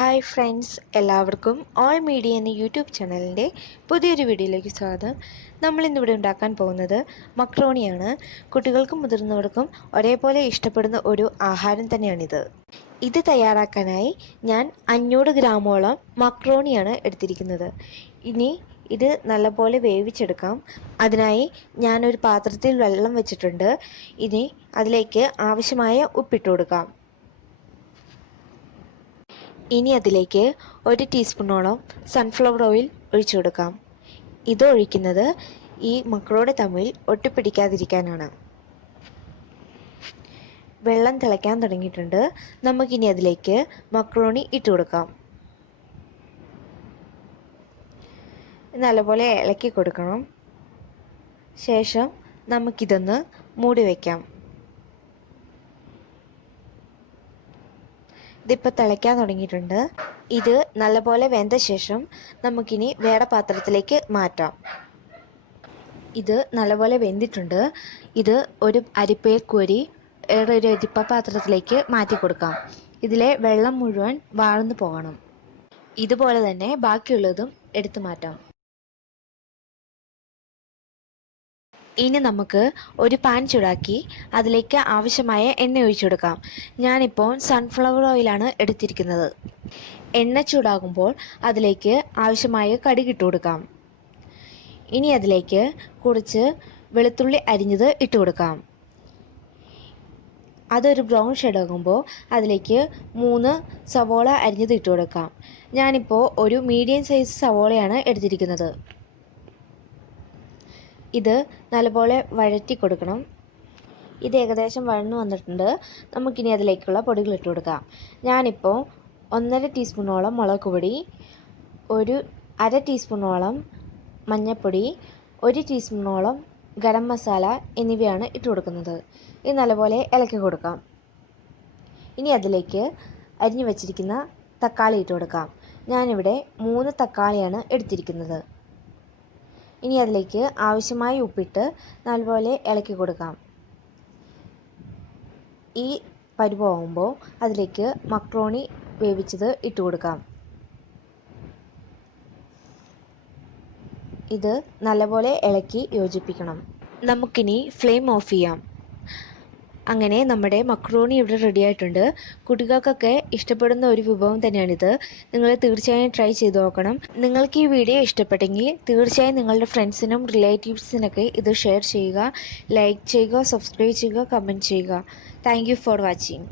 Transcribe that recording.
Hi friends, എല്ലാവർക്കും all media എന്ന YouTube ചാനലിൻ്റെ പുതിയൊരു വീഡിയോയിലേക്ക് സ്വാഗതം. നമ്മളിന്നിവിടെ ഉണ്ടാക്കാൻ പോകുന്നത് മക്രോണിയാണ്. കുട്ടികൾക്കും മുതിർന്നവർക്കും ഒരേപോലെ ഇഷ്ടപ്പെടുന്ന ഒരു ആഹാരം തന്നെയാണിത്. ഇത് തയ്യാറാക്കാനായി ഞാൻ 500 ഗ്രാമോളം മക്രോണിയാണ് എടുത്തിരിക്കുന്നത്. ഇനി ഇത് നല്ലപോലെ വേവിച്ചെടുക്കാം. അതിനായി ഞാനൊരു പാത്രത്തിൽ വെള്ളം വെച്ചിട്ടുണ്ട്. ഇനി അതിലേക്ക് ആവശ്യമായ ഉപ്പിട്ട് കൊടുക്കാം. ഇനി അതിലേക്ക് 1 ടീസ്പൂണോളം സൺഫ്ലവർ ഓയിൽ ഒഴിച്ചു കൊടുക്കാം. ഇത് ഒഴിക്കുന്നത് ഈ മക്രോണി തമ്മിൽ ഒട്ടിപ്പിടിക്കാതിരിക്കാനാണ്. വെള്ളം തിളയ്ക്കാൻ തുടങ്ങിയിട്ടുണ്ട്. നമുക്കിനി അതിലേക്ക് മക്രോണി ഇട്ട് കൊടുക്കാം. നല്ലപോലെ ഇളക്കി കൊടുക്കണം. ശേഷം നമുക്കിതൊന്ന് മൂടി വയ്ക്കാം. ഇതിപ്പോൾ തിളയ്ക്കാൻ തുടങ്ങിയിട്ടുണ്ട്. ഇത് നല്ലപോലെ വെന്ത ശേഷം നമുക്കിനി വേറെ പാത്രത്തിലേക്ക് മാറ്റാം. ഇത് നല്ലപോലെ വെന്തിട്ടുണ്ട്. ഇത് ഒരു അരിപ്പയിൽ കോരി വേറെ ഒരു അരിപ്പ പാത്രത്തിലേക്ക് മാറ്റി കൊടുക്കാം. ഇതിലെ വെള്ളം മുഴുവൻ വാർന്നു പോകണം. ഇതുപോലെ തന്നെ ബാക്കിയുള്ളതും എടുത്തു മാറ്റാം. ഇനി നമുക്ക് ഒരു പാൻ ചൂടാക്കി അതിലേക്ക് ആവശ്യമായ എണ്ണ ഒഴിച്ചു കൊടുക്കാം. ഞാനിപ്പോൾ സൺഫ്ലവർ ഓയിലാണ് എടുത്തിരിക്കുന്നത്. എണ്ണ ചൂടാകുമ്പോൾ അതിലേക്ക് ആവശ്യമായ കടുക് ഇട്ട് കൊടുക്കാം. ഇനി അതിലേക്ക് കുറച്ച് വെളുത്തുള്ളി അരിഞ്ഞത് ഇട്ട് കൊടുക്കാം. അതൊരു ബ്രൗൺ ഷെയ്ഡ് ആകുമ്പോൾ അതിലേക്ക് 3 സവോള അരിഞ്ഞത് ഇട്ട് കൊടുക്കാം. ഞാനിപ്പോൾ ഒരു മീഡിയം സൈസ് സവോളയാണ് എടുത്തിരിക്കുന്നത്. ഇത് നല്ലപോലെ വഴറ്റി കൊടുക്കണം. ഇത് ഏകദേശം വഴന്നു വന്നിട്ടുണ്ട്. നമുക്കിനി അതിലേക്കുള്ള പൊടികൾ ഇട്ട് കൊടുക്കാം. ഞാനിപ്പോൾ 1.5 ടീസ്പൂണോളം മുളക് പൊടി, 1/2 ടീസ്പൂണോളം മഞ്ഞൾപ്പൊടി, 1 ടീസ്പൂണോളം ഗരം മസാല എന്നിവയാണ് ഇട്ട് കൊടുക്കുന്നത്. ഇത് നല്ലപോലെ ഇളക്കി കൊടുക്കാം. ഇനി അതിലേക്ക് അരിഞ്ഞു വച്ചിരിക്കുന്ന തക്കാളി ഇട്ട് കൊടുക്കാം. ഞാനിവിടെ 3 തക്കാളിയാണ് എടുത്തിരിക്കുന്നത്. ഇനി അതിലേക്ക് ആവശ്യമായ ഉപ്പിട്ട് നല്ലപോലെ ഇളക്കി കൊടുക്കാം. ഈ പരുവമാകുമ്പോൾ അതിലേക്ക് മക്രോണി വേവിച്ചത് ഇട്ട് കൊടുക്കാം. ഇത് നല്ലപോലെ ഇളക്കി യോജിപ്പിക്കണം. നമുക്കിനി ഫ്ലെയിം ഓഫ് ചെയ്യാം. അങ്ങനെ നമ്മുടെ മക്രോണി ഇവിടെ റെഡി ആയിട്ടുണ്ട്. കുട്ടികൾക്കൊക്കെ ഇഷ്ടപ്പെടുന്ന ഒരു വിഭവം തന്നെയാണിത്. നിങ്ങൾ തീർച്ചയായും ട്രൈ ചെയ്ത് നോക്കണം. നിങ്ങൾക്ക് ഈ വീഡിയോ ഇഷ്ടപ്പെട്ടെങ്കിൽ തീർച്ചയായും നിങ്ങളുടെ ഫ്രണ്ട്സിനും റിലേറ്റീവ്സിനൊക്കെ ഇത് ഷെയർ ചെയ്യുക, ലൈക്ക് ചെയ്യുക, സബ്സ്ക്രൈബ് ചെയ്യുക, കമൻറ്റ് ചെയ്യുക. Thank you for watching.